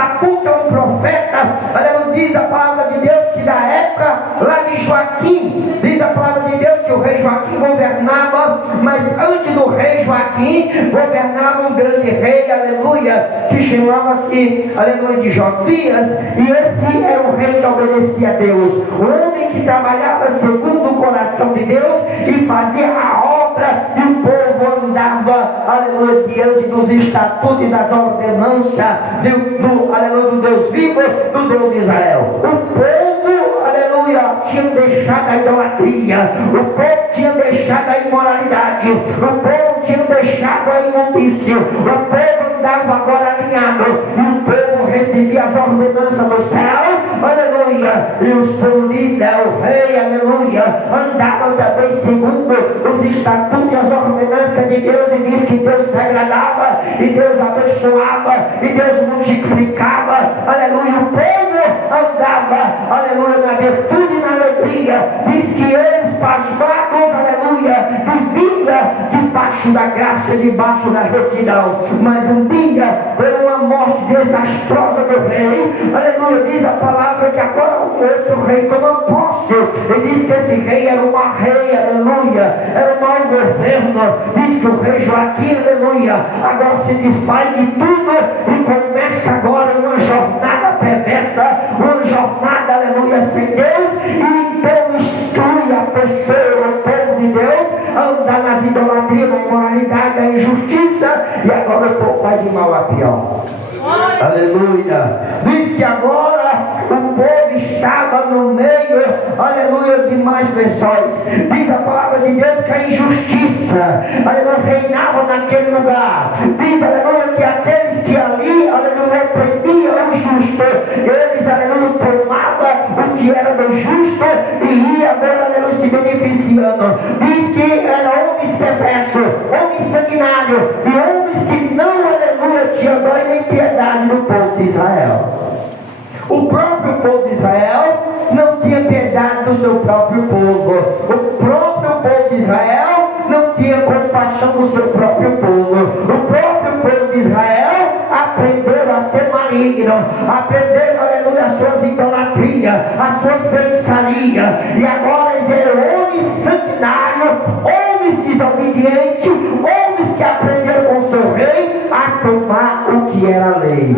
Abacuque é um profeta, aleluia, diz a palavra de Deus que na época lá de Joaquim, diz a palavra de Deus que o rei Joaquim governava, mas antes do rei Joaquim governava um grande rei, aleluia, que chamava-se, aleluia, de Josias, e esse era o rei que obedecia a Deus, o homem que trabalhava segundo o coração de Deus e fazia a obra, e o povo andava, aleluia, diante dos estatutos e das ordenanças aleluia, do Deus vivo, do Deus de Israel. O povo, aleluia, tinha deixado a idolatria, o povo tinha deixado a imoralidade, o povo tinha deixado a imundícia, o povo andava agora alinhado, e o povo recebia as ordenanças do céu, aleluia, e o seu líder, o rei, aleluia, andava também segundo os estatutos e as ordenanças de Deus, e diz que Deus se agradava, e Deus abençoava, e Deus multiplicava, aleluia, o povo andava, aleluia, na virtude e na alegria, diz que eles pasmados, aleluia, vivia debaixo da graça, debaixo da retidão, mas um dia, por uma morte desastrosa do rei, aleluia, diz a palavra que agora um outro rei tomou posse, e diz que esse rei era um mau rei, aleluia, era um mau governo, diz que o rei Joaquim, aleluia, agora se desfaz de tudo, e começa agora uma jornada perversa, uma jornada, aleluia, sem Deus, e então instrui a pessoa, o povo de Deus, a andar nas idolatrias, na imoralidade, na injustiça, e agora o povo vai de mal a pior. Aleluia. Diz que agora o povo estava no meio, aleluia, de mais lençóis. Diz a palavra de Deus que a injustiça, aleluia, reinava naquele lugar. Diz, aleluia, que aqueles que ali, aleluia, oprimiam o justo, eles, aleluia, tomavam o que era do justo e ia agora, aleluia, se beneficiando. Diz que eram homens perversos, homens sanguinários e homens que não, aleluia, tinham dó nem piedade do povo de Israel. O próprio povo de Israel não tinha piedade do seu próprio povo. O próprio povo de Israel não tinha compaixão do seu próprio povo. O próprio povo de Israel aprendeu a ser maligno, aprendeu, aleluia, as suas idolatrias, as suas feitiçarias, e agora eles eram homens sanguinários, homens desobedientes, homens que aprenderam com o seu rei a tomar o que era lei.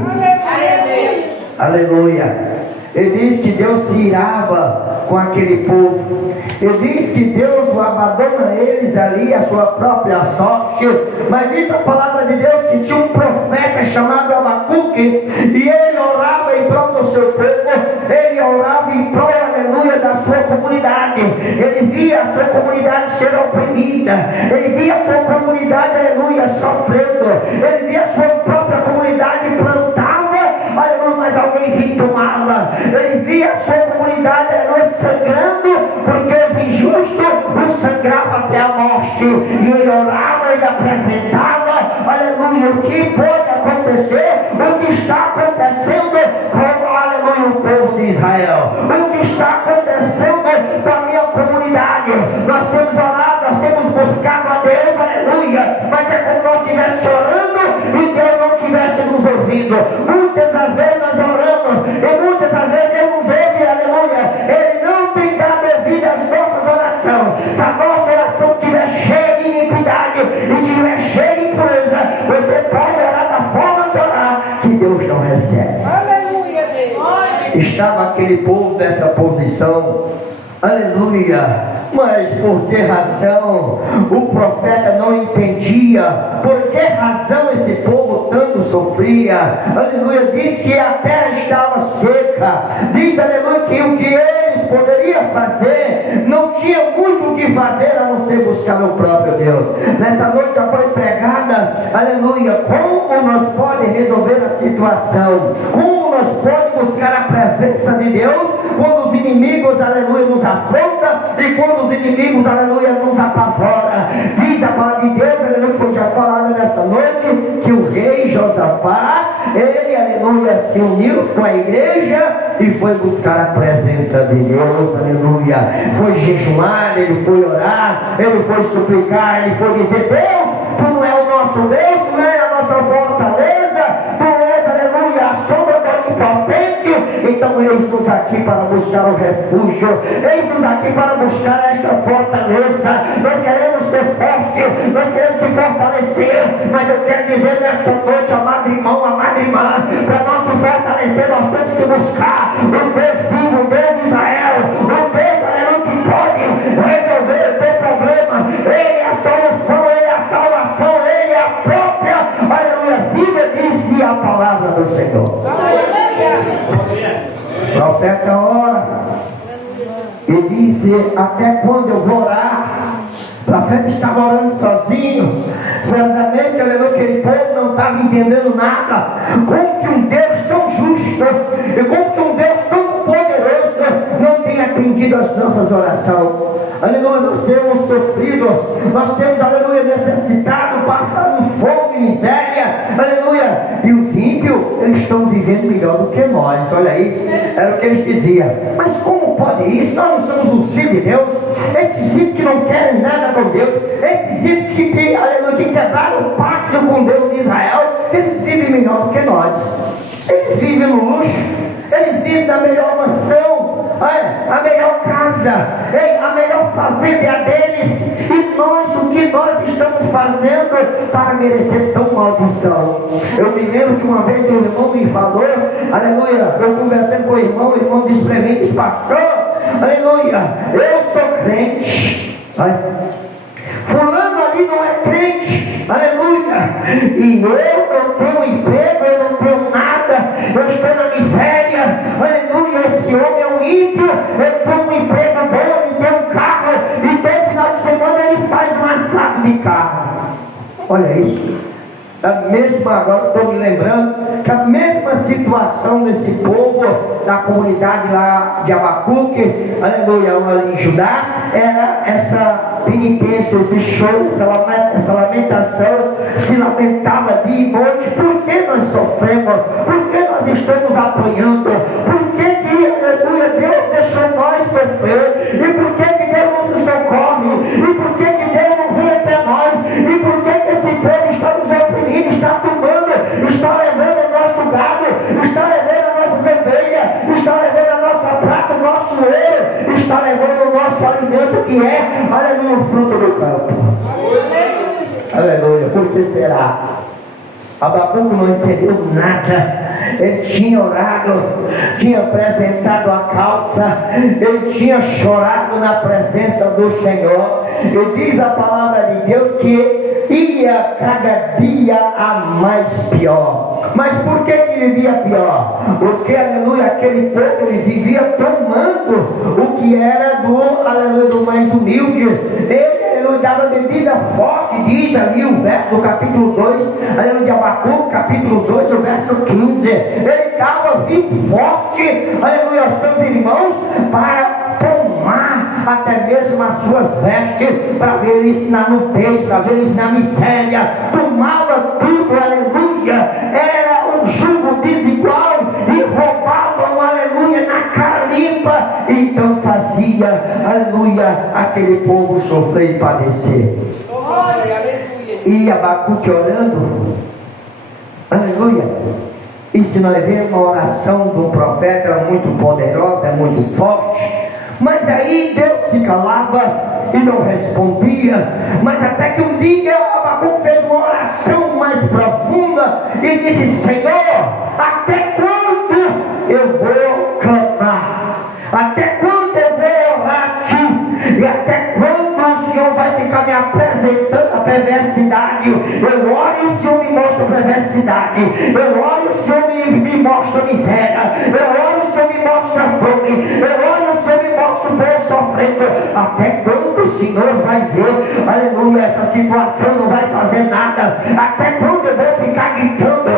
Aleluia. Ele diz que Deus se irava com aquele povo. Ele diz que Deus abandona eles ali a sua própria sorte. Mas diz a palavra de Deus que tinha um profeta chamado Abacuque, e ele orava em prol do seu povo, ele orava em prol, aleluia, da sua comunidade. Ele via a sua comunidade ser oprimida, ele via a sua comunidade, aleluia, sofrendo, ele via a sua própria comunidade plantada, aleluia, mas alguém vinha tomá-la. Ele via a sua comunidade, aleluia, sangrando, porque os injustos o sangravam até a morte, e ele orava, ele apresentava, aleluia, o que pode acontecer, o que está acontecendo com, aleluia, o povo de Israel, o que está acontecendo com a minha comunidade. Nós temos orado, nós temos buscado a Deus, aleluia, mas é como nós estivéssemos orando e Deus não estivesse nos ouvindo. Muitas das vezes nós oramos e muitas das vezes Deus nos ouve, aleluia. Ele não tem dado ouvido às nossas orações. Se a nossa oração estiver cheia de iniquidade e estiver cheia de impureza, você pode orar da forma de orar que Deus não recebe. Aleluia, Deus. Estava aquele povo nessa posição, aleluia, mas por que razão o profeta não entendia? Por que razão esse povo tanto sofria? Aleluia, diz que a terra estava seca, diz, aleluia, que o que eles poderiam fazer, não tinha muito o que fazer a não ser buscar o próprio Deus. Nessa noite já foi pregada, aleluia, como nós podemos resolver a situação, como nós podemos buscar a presença de Deus quando os inimigos, aleluia, nos afrontam e quando os inimigos, aleluia, nos apavoram. Diz a palavra de Deus, aleluia, que foi já falado nessa noite, que o rei Josafá, ele, aleluia, se uniu com a igreja e foi buscar a presença de Deus, aleluia. Foi jejuar, ele foi orar, ele foi suplicar, ele foi dizer: Deus, tu não é o nosso Deus, tu não é a nossa fortaleza, tu és, aleluia, a sombra da Então eis-nos aqui para buscar o refúgio, eis-nos aqui para buscar esta fortaleza. Nós queremos ser fortes, nós queremos se fortalecer, mas eu quero dizer nessa noite, amado irmão, amada irmã, para nós se fortalecer, nós temos que buscar o Deus vivo, o Deus de Israel, o Deus, aleluia, que pode resolver o teu problema. Ele é a solução, Ele é a salvação, Ele é a própria, aleluia, vida, disse a palavra do Senhor. O profeta ora e disse: até quando eu vou orar? O profeta estava orando sozinho. Certamente, aleluia, aquele povo não estava entendendo nada. Como que um Deus tão justo e como que um Deus tão poderoso não tem atendido as nossas orações? Aleluia, nós temos sofrido, nós temos, aleluia, necessitado, passando fome, miséria, aleluia, e os ímpios, eles estão vivendo melhor do que nós. Olha aí, era o que eles diziam. Mas como pode isso? Nós não somos os filhos de Deus. Esses ímpios que não querem nada com Deus, esses ímpios que, aleluia, que quebraram o pacto com Deus de Israel, eles vivem melhor do que nós. Eles vivem no luxo, eles vivem na melhor mansão, a melhor casa, a melhor fazenda é a deles. E nós, o que nós estamos fazendo para merecer tão maldição? Eu me lembro que uma vez o irmão me falou, aleluia, eu conversando com o irmão disse para mim, disse: pastor, aleluia, eu sou crente, fulano ali não é crente, aleluia, e eu não tenho emprego, eu não tenho nada, eu estou na miséria, aleluia, esse homem é um ímpio, ele tem um emprego bom, ele tem um carro, e todo final de semana ele faz um assado de carne. Olha isso. Agora estou me lembrando que a mesma situação desse povo, da comunidade lá de Abacuque, aleluia, ali em Judá, era essa penitência, esse choro, essa lamentação, se lamentava dia e noite. Por que nós sofremos? Por que nós estamos apanhando? Por que, aleluia, Deus deixou nós sofrer? E por que Deus não nos socorre? E por que Deus não vem até nós? E por que esse povo está nos oprimindo, está tomando, está levando o nosso gado, está levando a nossa ovelha, está levando a nossa prata, o nosso ouro, está levando o nosso alimento, que é, aleluia, o fruto do campo. Aleluia. Por que será? Abacuque não entendeu nada. Ele tinha orado, tinha apresentado a causa, ele tinha chorado na presença do Senhor. E diz a palavra de Deus que ia cada dia a mais pior. Mas por que ele vivia pior? Porque, aleluia, aquele povo, ele vivia tomando o que era do, aleluia, do mais humilde. Ele dava bebida forte, diz ali o verso do capítulo 2, aleluia, de Abacuque, capítulo 2, o verso 15. Ele dava vinho forte, aleluia, aos seus irmãos, para tomar até mesmo as suas vestes, para ver eles na nudez, para ver eles na miséria. Tomava tudo, aleluia, era um jugo desigual e roubavam, aleluia, na cara limpa. Então fazia, aleluia, aquele povo sofrer e padecer. E Abacuque orando, aleluia. E se nós vemos a oração do profeta, era muito poderosa, é muito forte. Mas aí Deus se calava e não respondia. Mas até que um dia Abacuque fez uma oração mais profunda e disse: Senhor, até quando eu vou clamar? Até quando eu vou orar aqui? E até quando o Senhor vai ficar me apresentando a perversidade? Eu oro e o Senhor me mostra a perversidade. Eu oro e o Senhor me mostra a miséria. Eu oro e o Senhor me mostra a fome. Eu oro e o Senhor me mostra o povo sofrendo. Até quando o Senhor vai ver, aleluia, essa situação não vai fazer nada? Até quando eu vou ficar gritando?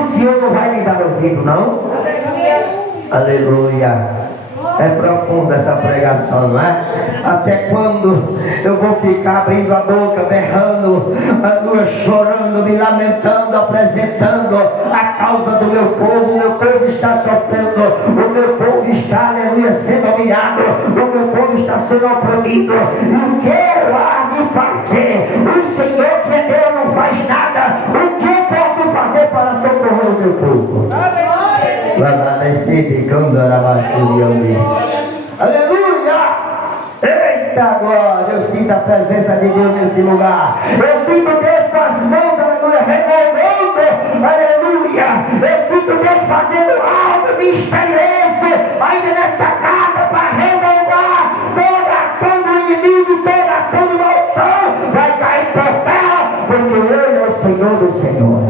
O Senhor não vai me dar ouvido, não? Aleluia. É profunda essa pregação, não é? Até quando eu vou ficar abrindo a boca, berrando, aleluia, chorando, me lamentando, apresentando a causa do meu povo? O meu povo está sofrendo, o meu povo está, aleluia, sendo humilhado, o meu povo está sendo oprimido. E o que eu há de fazer? O Senhor, que é Deus, não faz nada. O que eu posso fazer para socorrer o meu povo? Aleluia. Aleluia! Eita glória! Eu sinto a presença de Deus nesse lugar. Eu sinto Deus com as mãos, aleluia, removendo, aleluia. Eu sinto Deus fazendo algo misterioso ainda nessa casa para renovar toda a ação do inimigo, toda a ação de maldição. Vai cair por terra, porque Ele é o Senhor dos Senhores.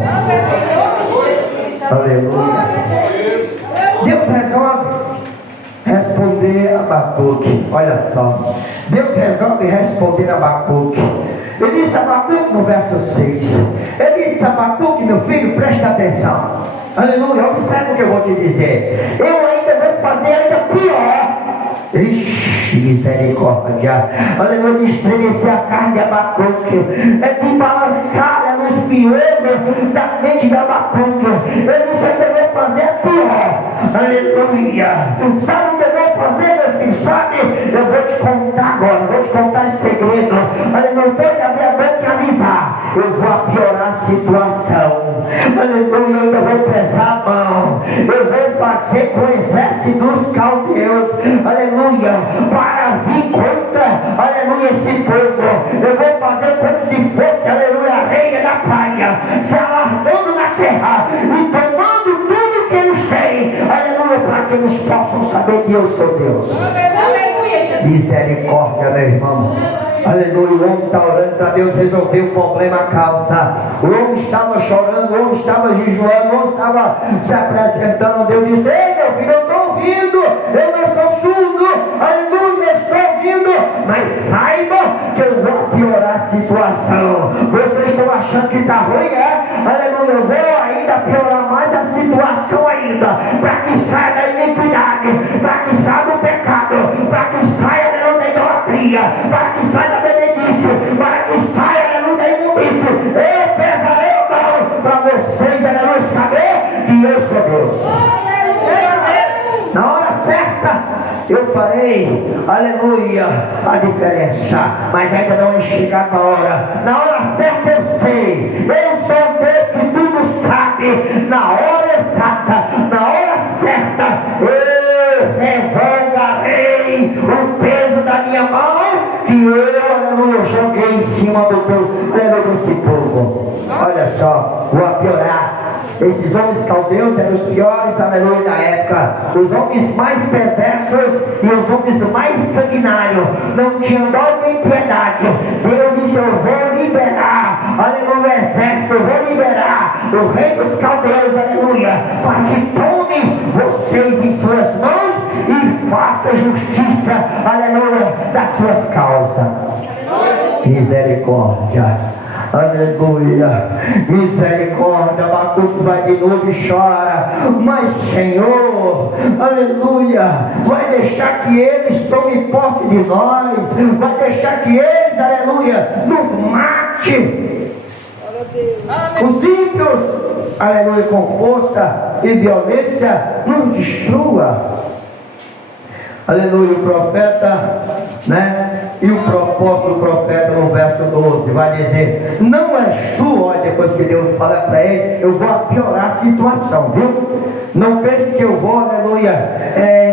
Aleluia. Deus resolve responder a Abacuque. Olha só, Deus resolve responder a Abacuque. Ele disse a Abacuque no verso 6. Ele disse a Abacuque, meu filho, presta atenção. Aleluia, observa o que eu vou te dizer. Eu ainda vou fazer ainda pior. Ixi, misericórdia. Aleluia, estremecer a carne de Abacuque. É de balançar nos piolhos da mente de Abacuque. Eu disse ainda vou fazer pior. Aleluia. Sabe o que eu vou fazer, meu filho? Sabe? Eu vou te contar agora. Vou te contar esse segredo. Aleluia. Pode abrir a boca e avisar. Eu vou piorar a situação. Aleluia. Eu ainda vou pesar a mão. Eu vou fazer com o exército dos caldeus. Aleluia. Para vir contra, aleluia, esse povo. Eu vou fazer como se fosse, aleluia, a reina da praia, se alargando na terra e tomando tudo que eles têm, aleluia, para que eles possam saber que eu sou Deus. Aleluia. Misericórdia, meu irmão. Aleluia, o homem está orando para Deus resolver o problema, a causa. O homem estava chorando, o homem estava jejuando, o homem estava se apresentando. Deus disse: ei, meu filho, eu estou ouvindo, eu não sou surdo, aleluia, eu estou ouvindo, mas saiba que eu vou piorar a situação. Vocês estão achando que está ruim, é? Aleluia, eu vou ainda piorar mais a situação ainda, para que saia da iniquidade, para que saia do pecado, para que saia da idolatria, para que saia da benedício, para que saia, aleluia, da imundícia. Eu pesarei o mal para vocês, aleluia, saber que eu sou Deus. Na hora certa eu farei, aleluia, a diferença, mas ainda não é chegada a hora. Na hora certa eu sei, eu sou Deus que tudo sabe. Na hora exata, na hora certa, eu revogarei o peso da minha mão que eu, aleluia, joguei em cima do desse povo. Olha só, vou piorar. Esses homens caldeus eram os piores, aleluia, da época. Os homens mais perversos e os homens mais sanguinários. Não tinham dó nem piedade. Deus disse: eu vou liberar, aleluia, o exército, eu vou liberar o rei dos caldeus, aleluia, para que tome vocês em suas mãos e faça justiça, aleluia, das suas causas. Misericórdia. Aleluia, misericórdia. Abacuque vai de novo e chora, mas Senhor, aleluia, vai deixar que eles tomem posse de nós, vai deixar que eles, aleluia, nos mate. Os ímpios, aleluia, com força e violência nos destrua. Aleluia, o profeta, né? E o propósito do profeta no verso 12 vai dizer: não és tu, olha, depois que Deus fala para ele, eu vou piorar a situação, viu? Não pense que eu vou, aleluia,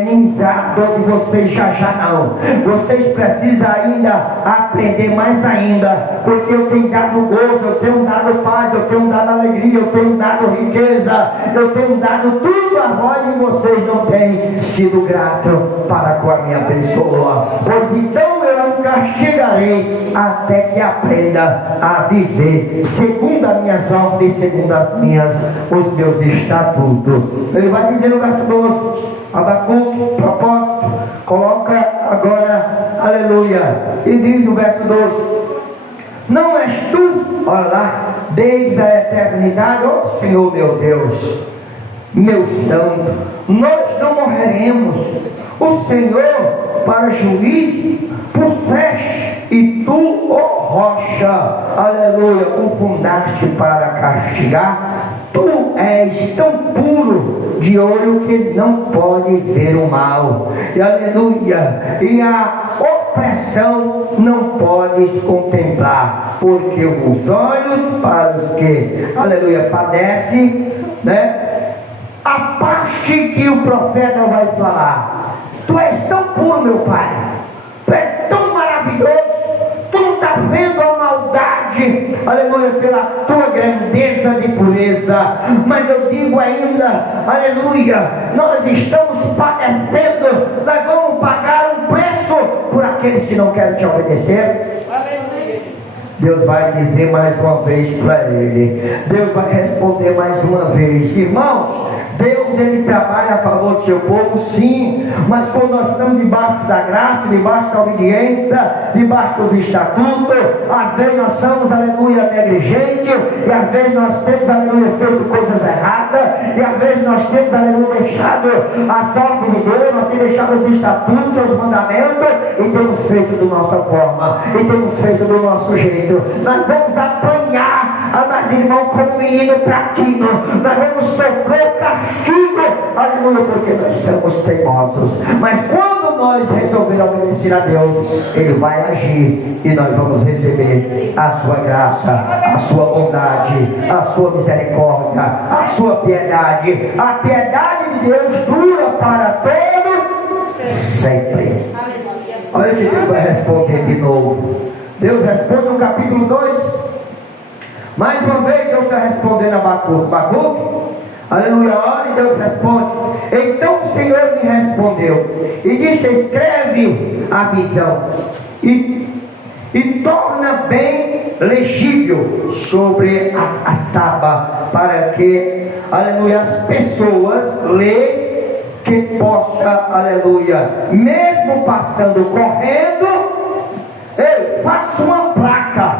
inimizar a dor de vocês já não. Vocês precisam ainda aprender mais ainda, porque eu tenho dado gozo, eu tenho dado paz, eu tenho dado alegria, eu tenho dado riqueza, eu tenho dado tudo a vós e vocês não têm sido grato para com a minha pessoa. Pois então eu não castigarei até que aprenda a viver segundo as minhas ordens, segundo os meus estatutos. Ele vai dizer no verso 12, Abacuque, propósito, coloca agora, aleluia, e diz no verso 12: não és tu, olha lá, desde a eternidade, ó Senhor meu Deus, meu santo, nós não morreremos. O Senhor para juiz puseste, e tu, ó rocha, aleluia, o fundaste para castigar. Tu és tão puro de olho que não pode ver o mal, e aleluia, e a opressão não podes contemplar, porque os olhos para os que, aleluia, padecem, né, a parte ache que o profeta vai falar: tu és tão puro, meu Pai, tu és tão maravilhoso, tu não está vendo a maldade, aleluia, pela tua grandeza de pureza. Mas eu digo ainda, aleluia, nós estamos padecendo, nós vamos pagar um preço por aqueles que não querem te obedecer. Deus vai dizer mais uma vez para ele, Deus vai responder mais uma vez. Irmãos, Deus, ele trabalha a favor do seu povo, sim, mas quando nós estamos debaixo da graça, debaixo da obediência, debaixo dos estatutos, às vezes nós somos, aleluia, negligentes, e às vezes nós temos, aleluia, feito coisas erradas, e às vezes nós temos, aleluia, deixado as ordens de Deus, nós temos deixado os estatutos, os mandamentos, e temos feito da nossa forma, e temos feito do nosso jeito. Nós vamos apanhar, mas irmão, como menino traquino, nós vamos sofrer o castigo, aleluia, porque nós somos teimosos. Mas quando nós resolvermos obedecer a Deus, ele vai agir e nós vamos receber a sua graça, a sua bondade, a sua misericórdia, a sua piedade. A piedade de Deus dura para todo sempre. Olha que Deus vai responder de novo. Deus responde no capítulo 2. Mais uma vez Deus está respondendo a Abacuque. Aleluia, ora, e Deus responde. Então o Senhor me respondeu e disse: escreve a visão e torna bem legível sobre as tábuas, para que, aleluia, as pessoas leiam, que possa, aleluia, mesmo passando correndo, ei, faça uma placa,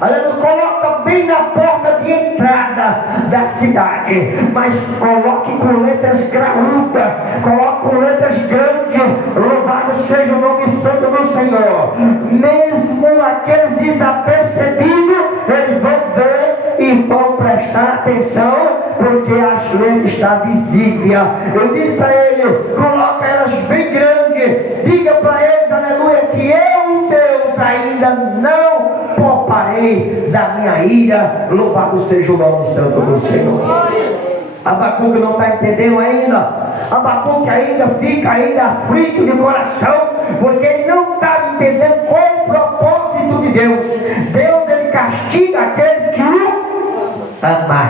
aleluia, coloca bem na porta de entrada da cidade, mas coloque com letras graúdas, coloque com letras grandes: louvado seja o nome santo do Senhor. Mesmo aqueles desapercebidos, eles vão ver e vão prestar atenção, porque a lei está visível. Eu disse a ele: coloca elas bem grandes, diga para eles, aleluia, que eu, Deus, ainda não pouparei da minha ira. Louvado seja o nome santo do Senhor. Abacuque não está entendendo ainda. Abacuque ainda fica aflito de coração, porque ele não está entendendo qual é o propósito de Deus. Deus, ele castiga aqueles que o amam.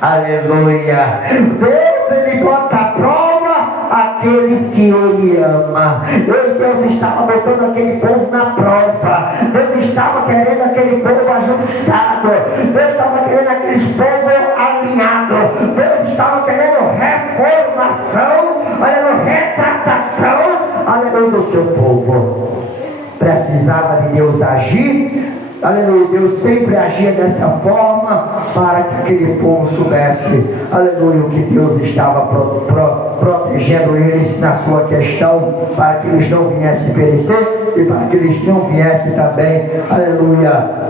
Aleluia. Deus, ele bota a prova aqueles que ele ama. Deus estava botando aquele povo na prova. Deus estava querendo aquele povo ajustado. Deus estava querendo aqueles povos alinhados. Deus estava querendo reformação, aleluia, retratação, aleluia, do seu povo. Precisava de Deus agir. Aleluia, Deus sempre agia dessa forma, para que aquele povo soubesse, aleluia, o que Deus estava protegendo eles na sua questão, para que eles não viessem perecer, e para que eles não viessem também, aleluia,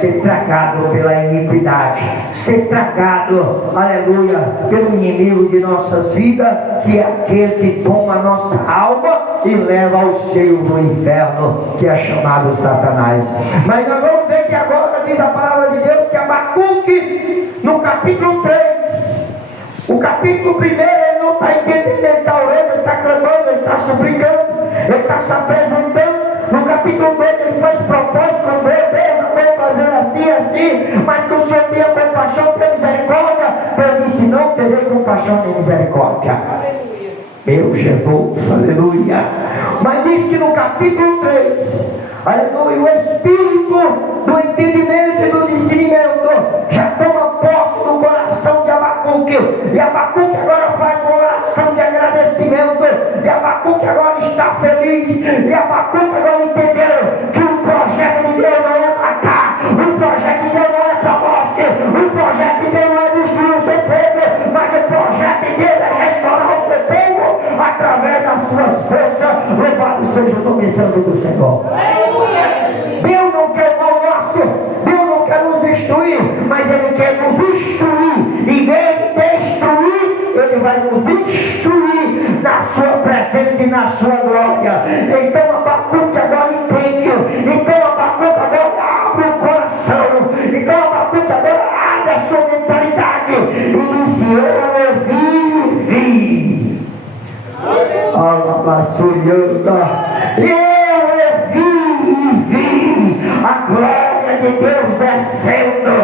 ser tragado pela iniquidade, ser tragado, aleluia, pelo inimigo de nossas vidas, que é aquele que toma a nossa alma e leva ao seio do inferno, que é chamado Satanás. Mas nós vamos ver que agora diz a palavra de Deus que Abacuque, no capítulo 3, o capítulo 1, ele não está entendendo, ele está orando, ele está clamando, ele está suplicando, ele está se apresentando. No capítulo 2 ele faz propósito com Deus: não vou fazer assim, mas que o Senhor tenha compaixão, tenha misericórdia. Eu disse: não terei compaixão nem misericórdia. Meu Jesus, aleluia. Mas diz que no capítulo 3, aleluia, o Espírito do entendimento e do discernimento já toma posse do coração de Abacuque. E Abacuque agora faz uma oração de agradecimento. E Abacuque agora está feliz. E Abacuque agora entendeu que o projeto de Deus não é matar, o projeto de Deus não é para morte, o projeto de Deus não é destruir o seu povo, mas o projeto de Deus é restaurar o seu povo através das suas forças. Louvado seja o nome santo do Senhor. Deus não quer o mal nosso, Deus não quer nos destruir, mas Ele quer nos instruir. Em vez de destruir, Ele vai nos instruir na sua presença e na sua glória. Então Abacuque agora entende. Então Abacuque agora abre o coração. Então Abacuque agora abre a sua mentalidade e diz: eu ouvi, vi. E eu vi a glória de Deus descendo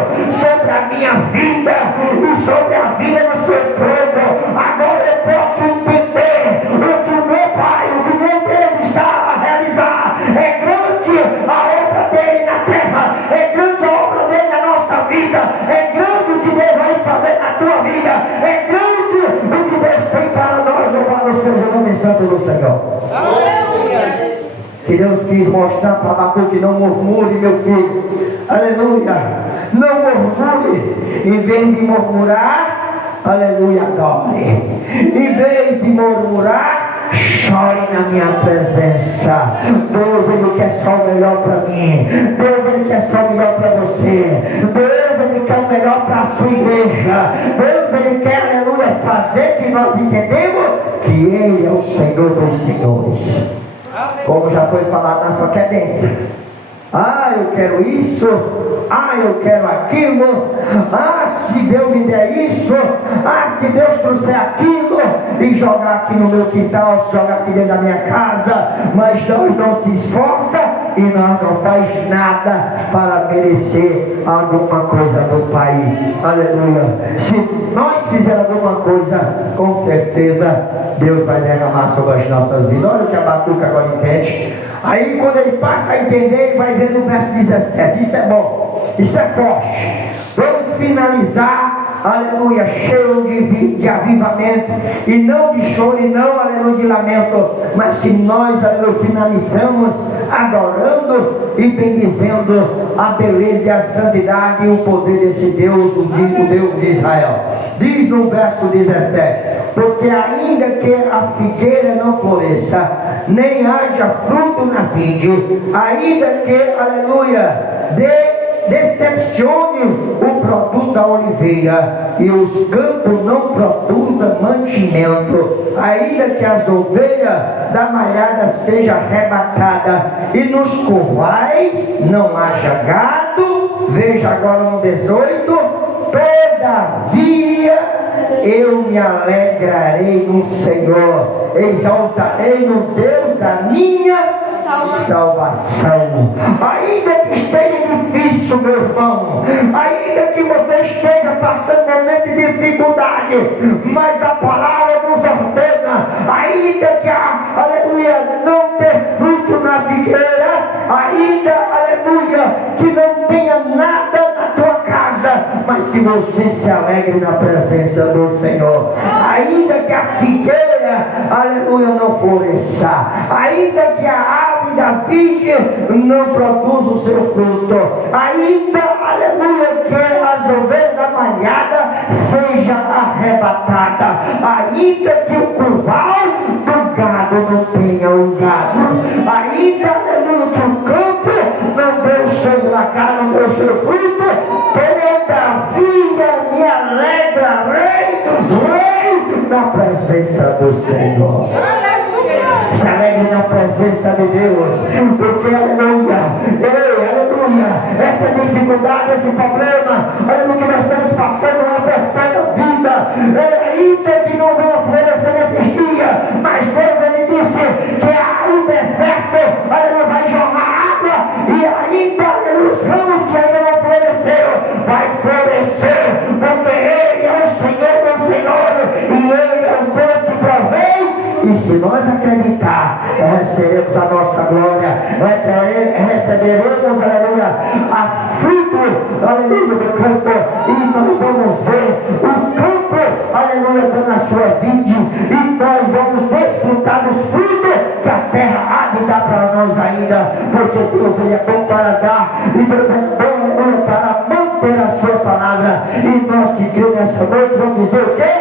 sobre a minha vida e sobre a vida do seu povo. Agora eu posso entender o que o meu Pai, o que meu Deus está a realizar. É grande a obra dele na terra, é grande a obra dele na nossa vida, é grande o que Deus vai fazer na tua vida, é grande o que Deus tem para nós. Louvado seja o nome santo do Senhor. Aleluia. Que Deus quis mostrar para Abacuque: não murmure, meu filho. Aleluia. Não murmure. Em vez de murmurar, aleluia, adore. Em vez de murmurar, chore na minha presença. Deus, Ele quer só o melhor para mim. Deus, Ele quer só o melhor para você. Deus, Ele quer o melhor para a sua igreja. Deus, Ele quer, aleluia, fazer que nós entendemos que Ele é o Senhor dos senhores. Como já foi falado na sua cadência. Eu quero isso. Eu quero aquilo. Se Deus me der isso. Se Deus trouxer aquilo e jogar aqui no meu quintal, jogar aqui dentro da minha casa. Mas nós não se esforça e nós não faz nada para merecer alguma coisa do Pai. Aleluia. Se nós fizermos alguma coisa, com certeza Deus vai derramar sobre as nossas vidas. Olha o que Abacuque agora entende. Aí quando ele passa a entender, ele vai ver no verso 17. Isso é bom, isso é forte. Vamos finalizar, aleluia, cheio de avivamento, e não de choro, e não, aleluia, de lamento, mas que nós, aleluia, finalizamos adorando e bendizendo a beleza e a santidade e o poder desse Deus, o Deus de Israel. Diz no verso 17: porque ainda que a figueira não floresça, nem haja fruto na vide, ainda que, aleluia, decepcione o produto da oliveira, e os campos não produzam mantimento, ainda que as ovelhas da malhada sejam arrebatadas, e nos currais não haja gado. Veja agora no 18: todavia eu me alegrarei no Senhor, exaltarei no Deus da minha salvação. Ainda que esteja difícil, meu irmão, ainda que você esteja passando um momento de dificuldade, mas a palavra nos ordena, ainda que aleluia, não ter fruto na figueira, ainda, aleluia, que não tenha nada na tua casa, mas que você se alegre na presença do Senhor. Ainda que a figueira, aleluia, não floresça, ainda que a árvore da vide não produza o seu fruto, ainda, aleluia, que as ovelhas da manhada seja arrebatada, ainda que o curval do gado não tenha o gado, ainda, aleluia, que o campo não dê o seu lagar, não dê o seu fruto, todavia me alegrarei na presença do Senhor. Se alegre na presença de Deus, porque aleluia, essa dificuldade, esse problema, aleluia, que nós estamos passando uma apertada vida, ainda que não vão oferecer nesses dias, mas Deus, Ele disse que o deserto, aleluia, vai jorrar água, e ainda, aleluia, os ramos que ainda não floresceram, vai florescer, porque Ele é o Senhor do Senhor, e Ele é o Deus que provém. E se nós acreditar, receberemos a nossa glória, receberemos, aleluia, a fruto, aleluia, do campo, e nós vamos ver o campo, aleluia, dando a sua vida, e nós vamos desfrutar dos frutos que a terra há de dar para nós ainda, porque Deus, Ele é bom para dar, e Deus é bom, aleluia, para manter a sua palavra. E nós que cremos nessa noite vamos dizer o quê?